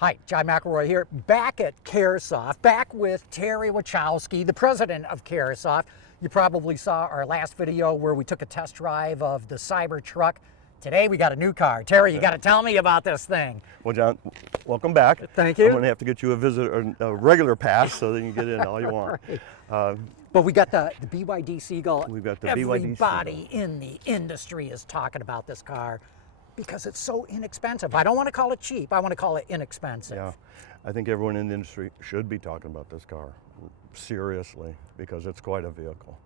Hi, John McElroy here, back at Caresoft, back with Terry Woychowski, the president of Caresoft. You probably saw our last video where we took a test drive of the Cybertruck. Today we got a new car. Terry, you got to tell me about this thing. Well, John, welcome back. Thank you. I'm going to have to get you a regular pass so that you can get in all you want. Right. But we got the BYD Seagull. We've got the Everybody BYD Seagull. in the industry is talking about this car because it's so inexpensive. I don't want to call it cheap. I want to call it inexpensive. Yeah, I think everyone in the industry should be talking about this car seriously because it's quite a vehicle.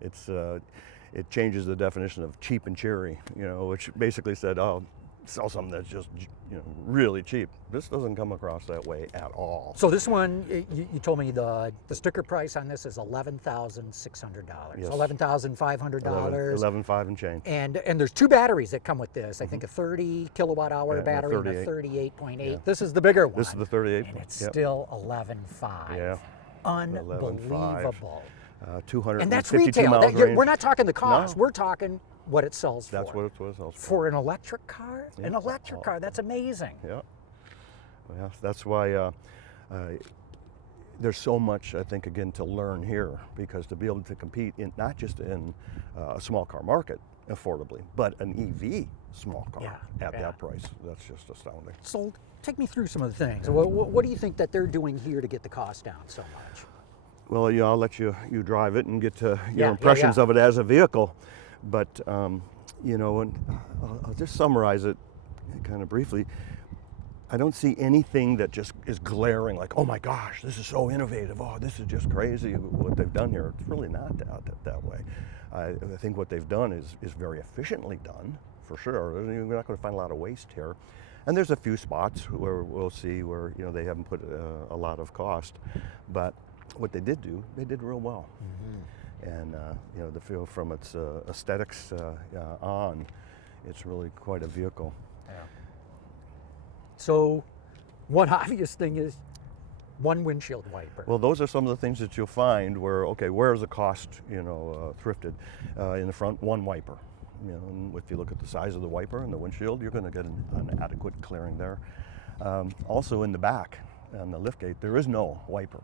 It changes the definition of cheap and cheery, which basically said, oh, sell something that's just, really cheap. This doesn't come across that way at all. So this one, you told me the sticker price on this is $11,600. Yes. $11,500. $11,500 and change. And there's two batteries that come with this. I think a 30 kilowatt hour battery and a 38.8. Yeah. This is the bigger one. This is the 38. And it's still $11,500. Yeah. Unbelievable. 252 and that's retail. miles range. We're not talking the cost. No. We're talking what it sells for. That's what it sells for. For an electric car? Yeah. An electric car, that's amazing. Yeah. Well, that's why there's so much, I think, again, to learn here, because to be able to compete in not just in a small car market affordably, but an EV small car at that price, that's just astounding. So take me through some of the things. What do you think that they're doing here to get the cost down so much? Well, I'll let you drive it and get to your impressions of it as a vehicle. But, and I'll just summarize it kind of briefly. I don't see anything that just is glaring like, oh my gosh, this is so innovative. Oh, this is just crazy what they've done here. It's really not that way. I think what they've done is very efficiently done, for sure. You're not going to find a lot of waste here. And there's a few spots where we'll see where, they haven't put a lot of cost. But what they did do, they did real well. Mm-hmm. And the feel from its aesthetics on, it's really quite a vehicle. Yeah. So one obvious thing is one windshield wiper. Well, those are some of the things that you'll find where, okay, where's the cost, thrifted? In the front, one wiper. And if you look at the size of the wiper and the windshield, you're going to get an adequate clearing there. Also in the back, on the liftgate, there is no wiper.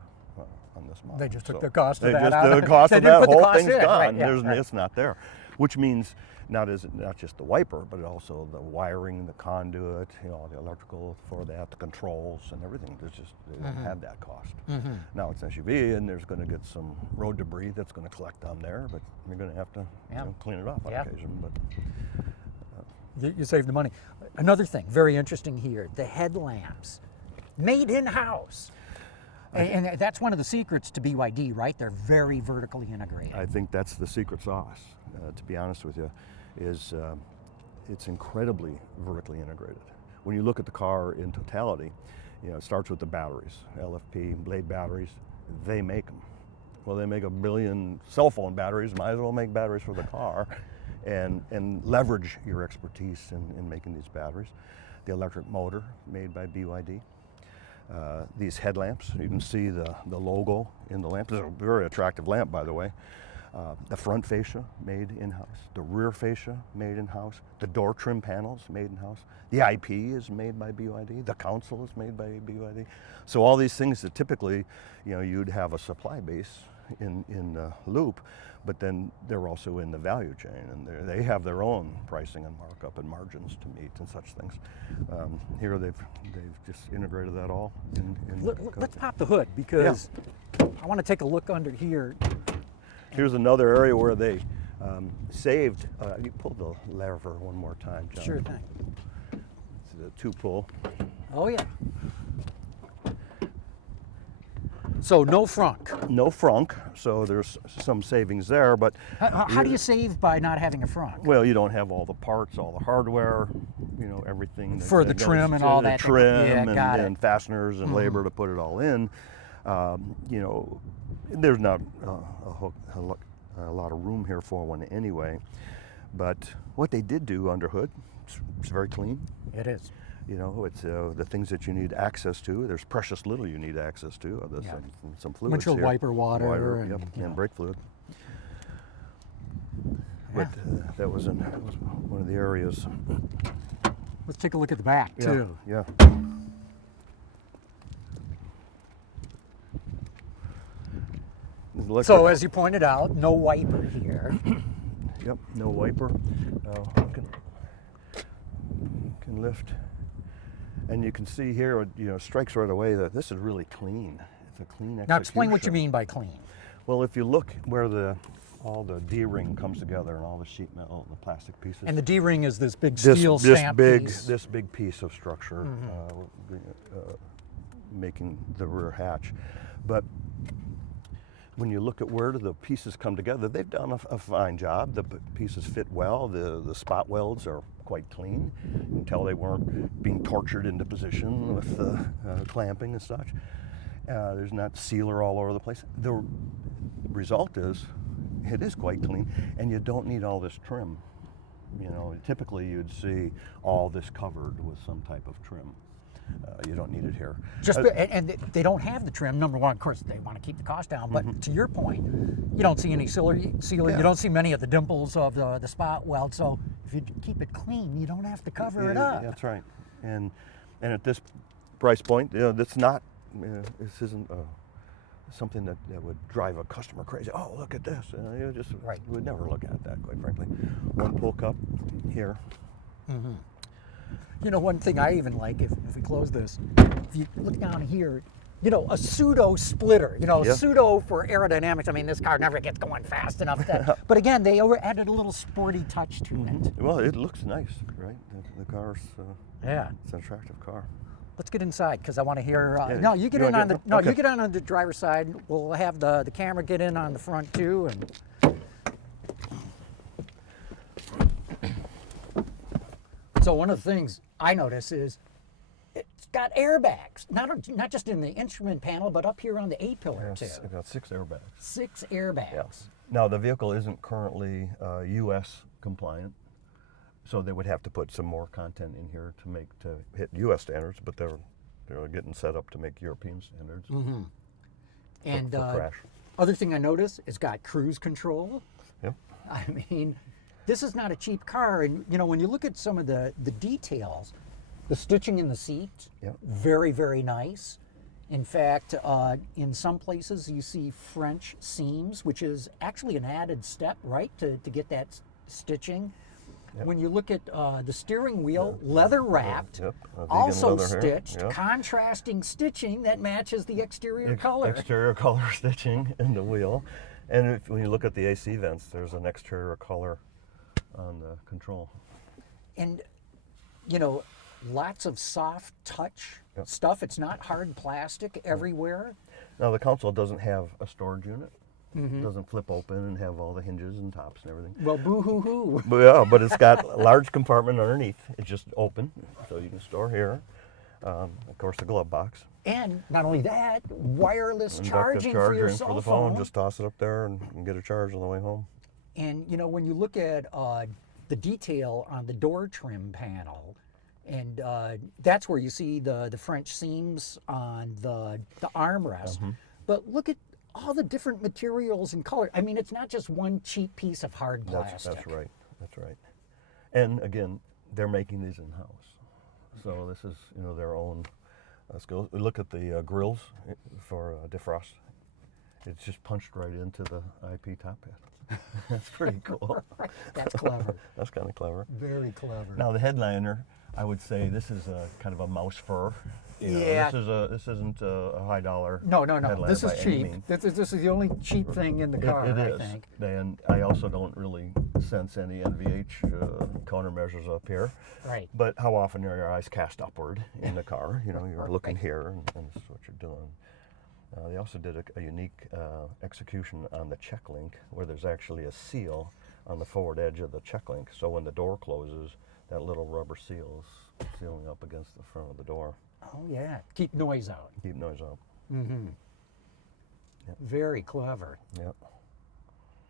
On this model. They just took the cost of that out. out. The cost of that whole thing's gone. Right, It's not there, which means not just the wiper, but also the wiring, the conduit, the electrical for that, the controls and everything. They don't have that cost. Mm-hmm. Now it's an SUV, and there's going to get some road debris that's going to collect on there, but you're going to have to clean it off on occasion. But you save the money. Another thing, very interesting here: the headlamps, made in-house. And that's one of the secrets to BYD, right? They're very vertically integrated. I think that's the secret sauce, to be honest with you, is it's incredibly vertically integrated. When you look at the car in totality, it starts with the batteries, LFP, Blade batteries, they make them. Well, they make 1 billion cell phone batteries, might as well make batteries for the car and leverage your expertise in making these batteries. The electric motor made by BYD. These headlamps, you can see the logo in the lamp. It's a very attractive lamp, by the way. The front fascia made in-house. The rear fascia made in-house. The door trim panels made in-house. The IP is made by BYD. The console is made by BYD. So all these things that typically, you'd have a supply base in the loop, but then they're also in the value chain, and they have their own pricing and markup and margins to meet and such things. Here they've just integrated that all. Let's pop the hood, because I want to take a look under here. Here's another area where they saved. You pull the lever one more time, John. Sure thing. It's a 2-pull. Oh yeah. So no frunk. No frunk, so there's some savings there, but... How do you save by not having a frunk? Well, you don't have all the parts, all the hardware, everything. For the trim and all that. The trim and fasteners and Mm-hmm. labor to put it all in. There's not a lot of room here for one anyway, but what they did do under hood, it's very clean. It is. It's the things that you need access to. There's precious little you need access to. There's some fluids Windshield here. wiper water. And brake fluid. But that was one of the areas. Let's take a look at the back, too. Yeah. electric. So as you pointed out, no wiper here. Yep, no wiper. Can lift, and you can see here, strikes right away that this is really clean. It's a clean execution. Now explain what you mean by clean. Well, if you look where all the D-ring comes together and all the sheet metal and the plastic pieces. And the D-ring is this big steel stamp piece. This big piece of structure, making the rear hatch. But when you look at where the pieces come together, they've done a fine job. The pieces fit well. The spot welds are quite clean. You can tell they weren't being tortured into position with the clamping and such. There's not sealer all over the place. The result is, it is quite clean, and you don't need all this trim. Typically you'd see all this covered with some type of trim. You don't need it here. And they don't have the trim. Number one, of course, they want to keep the cost down. But to your point, you don't see any sealer. Yeah. You don't see many of the dimples of the spot weld. So if you keep it clean, you don't have to cover it up. That's right. And at this price point, that's not. This isn't something that would drive a customer crazy. Oh, look at this. You would never look at that, quite frankly. One pull cup here. One thing I even like, if we close this, if you look down here, a pseudo splitter, pseudo for aerodynamics. I mean, this car never gets going fast enough. But again, they added a little sporty touch to it. Well, it looks nice, right? The car's, it's an attractive car. Let's get inside because I want to hear. No, you get in on the. You get on the driver's side. We'll have the camera get in on the front too, and. So one of the things I notice is it's got airbags, not just in the instrument panel, but up here on the A-pillar too. It's got 6 airbags. 6 airbags. Yeah. Now the vehicle isn't currently U.S. compliant, so they would have to put some more content in here to hit U.S. standards, but they're getting set up to make European standards. And for crash. Other thing I notice, it's got cruise control. Yep. I mean, this is not a cheap car, and when you look at some of the details, the stitching in the seat, very, very nice. In fact, in some places you see French seams, which is actually an added step, right, to get that stitching. When you look at the steering wheel, leather wrapped, also stitched, contrasting stitching that matches the exterior color. Exterior color stitching in the wheel. And when you look at the AC vents, there's an exterior color on the control. And, lots of soft touch stuff. It's not hard plastic everywhere. Now the console doesn't have a storage unit. It doesn't flip open and have all the hinges and tops and everything. Well, boo-hoo-hoo. But it's got a large compartment underneath. It's just open, so you can store here. Of course, the glove box. And not only that, wireless Inductive charging for your cell for the phone. Just toss it up there and get a charge on the way home. And when you look at the detail on the door trim panel, and that's where you see the French seams on the armrest. But look at all the different materials and color. I mean, it's not just one cheap piece of hard plastic. That's right. That's right. And again, they're making these in-house. So this is, their own skills. Look at the grills for defrost. It's just punched right into the IP top hat. That's pretty cool. That's clever. That's kind of clever. Very clever. Now the headliner, I would say this is a kind of a mouse fur. Yeah. This isn't a high dollar. No. headliner This is by any cheap. means. This is the only cheap thing in the car, It I is. think. And I also don't really sense any NVH countermeasures up here. Right. But how often are your eyes cast upward in the car? You're looking here, and this is what you're doing. They also did a unique execution on the check link, where there's actually a seal on the forward edge of the check link. So when the door closes, that little rubber seal is sealing up against the front of the door. Oh yeah, keep noise out. Keep noise out. Yep. Very clever. Yep.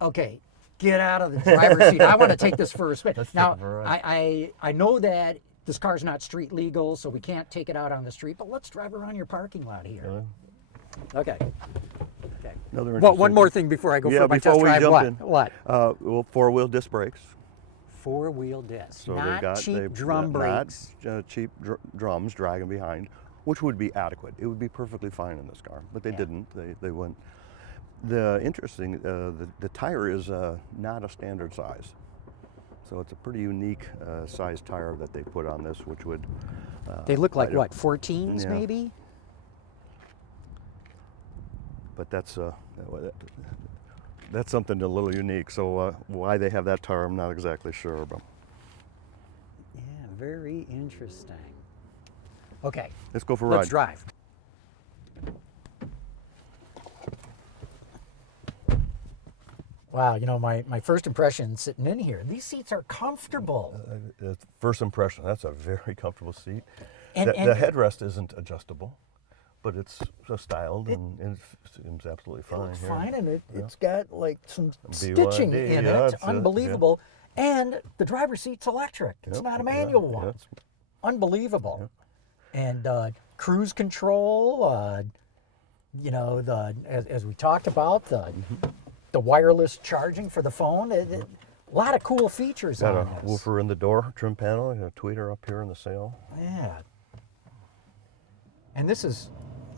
Okay, get out of the driver's seat. I want to take this for a spin. Let's Now, take it for a ride. I know that this car's not street legal, so we can't take it out on the street, but let's drive around your parking lot here. Okay. Well, one more thing before I go for my test drive. What? Well, 4-wheel disc brakes. 4-wheel disc. So not cheap drum brakes. Not cheap drums dragging behind, which would be adequate. It would be perfectly fine in this car, but they didn't. They went. The interesting, the tire is not a standard size. So it's a pretty unique size tire that they put on this, which would... They look like what, 14s yeah. maybe? But that's something a little unique. So why they have that tire, I'm not exactly sure. But Yeah, very interesting. Okay. Let's go for a ride. Let's drive. Wow, you know, my first impression sitting in here, these seats are comfortable. First impression, that's a very comfortable seat. And The headrest isn't adjustable, but it's styled and it seems absolutely fine. It looks here. fine, and it's got like some BYD, stitching in yeah, it. Unbelievable. And the driver's seat's electric. It's Yep, not a manual one. it's- Unbelievable. And cruise control, you know, as we talked about, the wireless charging for the phone. A lot of cool features Got on a this. woofer in the door, trim panel, and a tweeter up here in the sail. Yeah. And this is,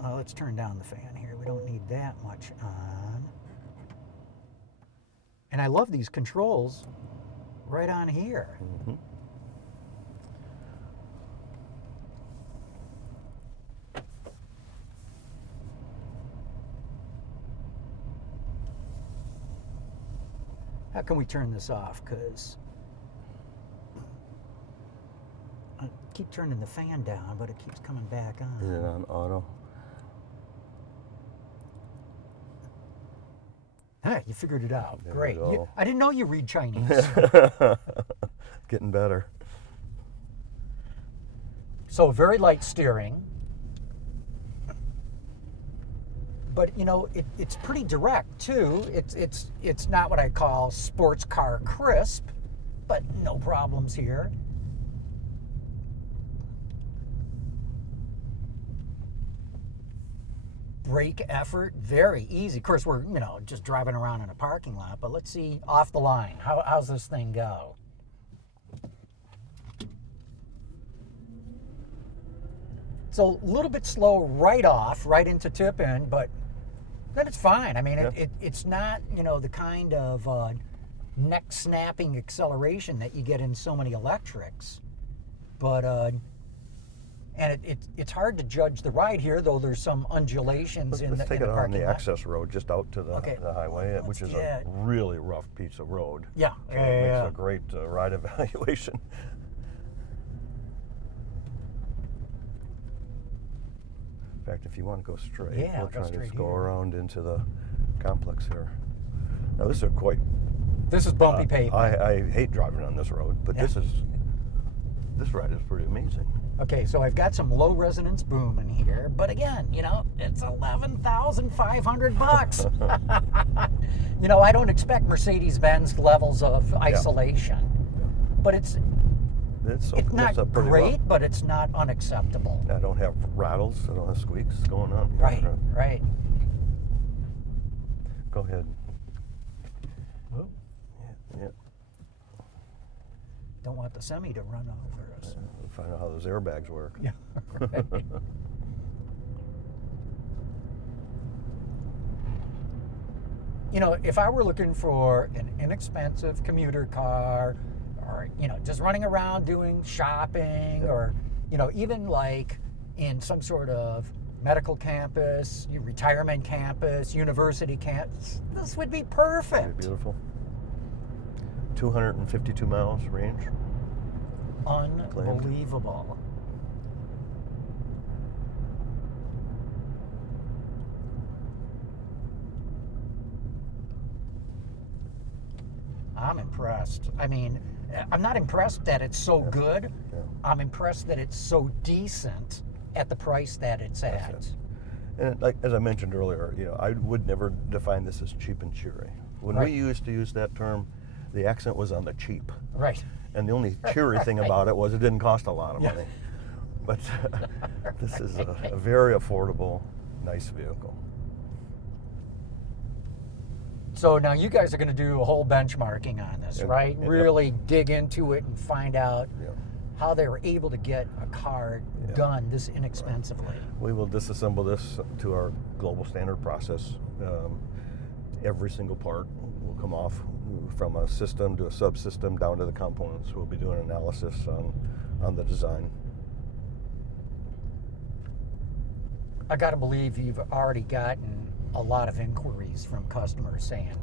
let's turn down the fan here. We don't need that much on. And I love these controls right on here. Mm-hmm. How can we turn this off? Because I keep turning the fan down, but it keeps coming back on. Is it on auto? Ah, you figured it out. There we Great. go. I didn't know you read Chinese. Getting better. So very light steering. But you know, it's pretty direct too. It's not what I call sports car crisp, but no problems here. Brake effort, very easy. Of course, we're just driving around in a parking lot, but let's see off the line. How's this thing go? So a little bit slow right off, right into tip in, but then it's fine. I mean, it's not, the kind of neck snapping acceleration that you get in so many electrics. But, and it's hard to judge the ride here, though there's some undulations in the Let's take it on parking the lot. access road just out to the highway, which is a really rough piece of road. Yeah. So it makes a great ride evaluation. In fact, if you want to go straight, we'll try to go around into the complex here. Now, this is bumpy pavement. I hate driving on this road, but this ride is pretty amazing. Okay, so I've got some low resonance boom in here, but again, it's $11,500. I don't expect Mercedes-Benz levels of isolation, but it's not great, but it's not unacceptable. I don't have rattles. I don't have squeaks going on. Right. Go ahead. Whoa. Yeah. Don't want the semi to run over us. We'll find out how those airbags work. Yeah, right. If I were looking for an inexpensive commuter car, or just running around doing shopping, or even like in some sort of medical campus, retirement campus, university campus, this would be perfect. Very beautiful. 252 miles range. Unbelievable. I'm impressed. I mean, I'm not impressed that it's so good. Yeah. I'm impressed that it's so decent at the price that it's at. And as I mentioned earlier, I would never define this as cheap and cheery. When we used to use that term, the accent was on the cheap. Right. And the only cheery thing about it was it didn't cost a lot of money. But this is a very affordable, nice vehicle. So now you guys are going to do a whole benchmarking on this, right? Really dig into it and find out how they were able to get a car done this inexpensively. We will disassemble this to our global standard process. Every single part will come off from a system to a subsystem down to the components. We'll be doing analysis on the design. I got to believe you've already gotten a lot of inquiries from customers saying,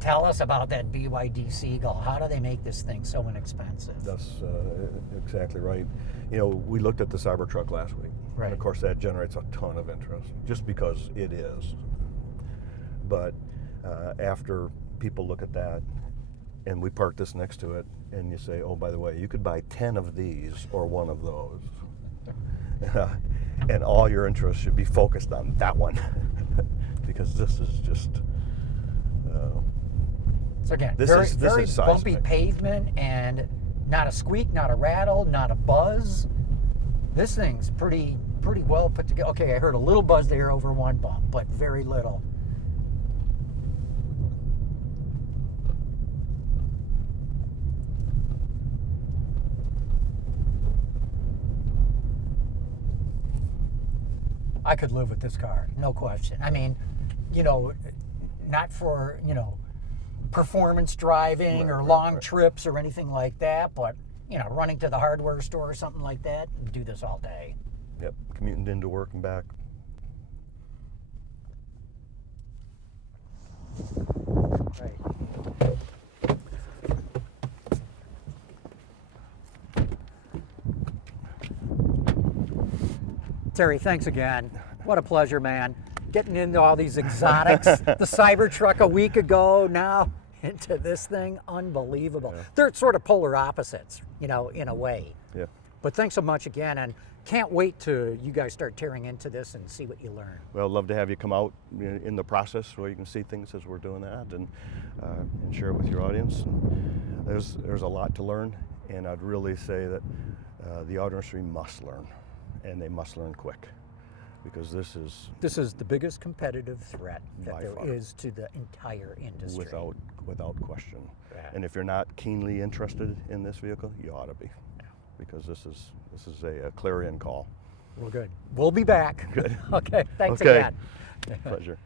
tell us about that BYD Seagull. How do they make this thing so inexpensive? That's exactly right. You know, we looked at the Cybertruck last week. Right. And of course that generates a ton of interest just because it is. But after people look at that and we park this next to it and you say, oh, by the way, you could buy 10 of these or one of those. And all your interest should be focused on that one because this is just so again, this very is bumpy seismic. pavement and not a squeak, not a rattle, not a buzz. This thing's pretty well put together. Okay, I heard a little buzz there over one bump, but very little. I could live with this car, no question. I mean, you know, not for, you know, performance driving or long trips or anything like that, but, you know, running to the hardware store or something like that, do this all day. Yep, commuting into work and back. Right. Terry, thanks again. What a pleasure, man. Getting into all these exotics. The Cybertruck a week ago, now into this thing. Unbelievable. Yeah. They're sort of polar opposites, you know, in a way. Yeah. But thanks so much again, and can't wait to you guys start tearing into this and see what you learn. Well, I'd love to have you come out in the process where you can see things as we're doing that and share it with your audience. And there's a lot to learn, and I'd really say that the auto industry must learn, and they must learn quick, because this is the biggest competitive threat that by there far. is to the entire industry. without question. Yeah. And if you're not keenly interested in this vehicle, you ought to be, because this is a clarion call. Well, good. We'll be back. Good. Okay. Thanks Okay. again. Pleasure.